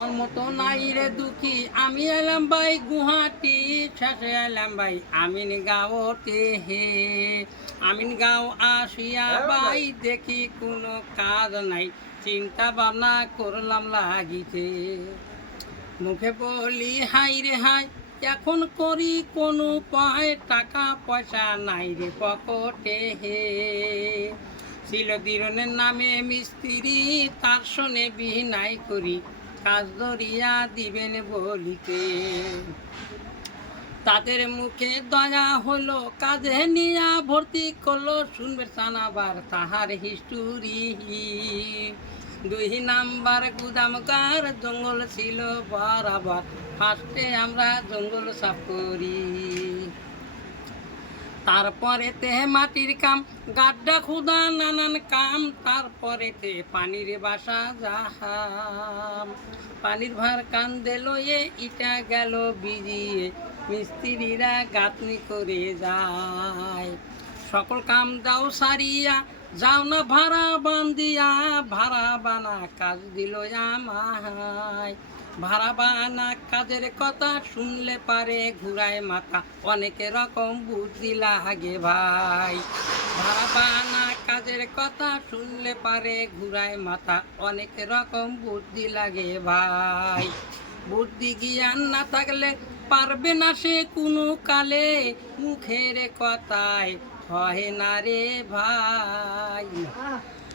মতো নাই রে দুঃখী আমি এলাম ভাই গুহাটি শেষে এলাম ভাই আমিন গাঁওতে হে আমিন গাঁও আসিয়া ভাই দেখি কোনো কাজ নাই চিন্তা ভাবনা করলাম লাগিতে মুখে বলি হাই রে হাই এখন করি কোনো পায় টাকা পয়সা নাই রে পকেটে হে ছিল দিরনের নামে মিস্ত্রি তার শোনে বিহিনাই করি কাজ ধরিয়া দিবেন বলিতে তাদের মুখে দয়া হলো কাজে নিয়া ভর্তি করলো শুনবে জানাবার তাহার হিস্টোরি 2 নাম্বার গুদামকার জঙ্গল ছিল বরাবর ফার্স্টে আমরা জঙ্গল সাফ করি তারপরেতে মাটির কাম গাড্ডা খুদা নানান কাম তারপরেতে পানির বাসা যাহাম পানির ভার কান্দে লয়ে ইটা গেল বিজিয়ে মিস্ত্রিরা গাঁথনি করে যায় সকল কাম দাও সারিয়া যাও না ভাড়া বান্দিয়া ভাড়া বানা কাজ দিল আমায় ভাড়া বানা কাজের কথা শুনলে পারে ঘুরায় মাথা অনেক রকম বুদ্ধি লাগে ভাই ভাড়া বানা কাজের কথা শুনলে পারে ঘুরায় মাথা অনেক রকম বুদ্ধি লাগে ভাই বুদ্ধি জ্ঞান না থাকলে পারবে না সে কোনো কালে মুখের কথায় হয় না রে ভাই।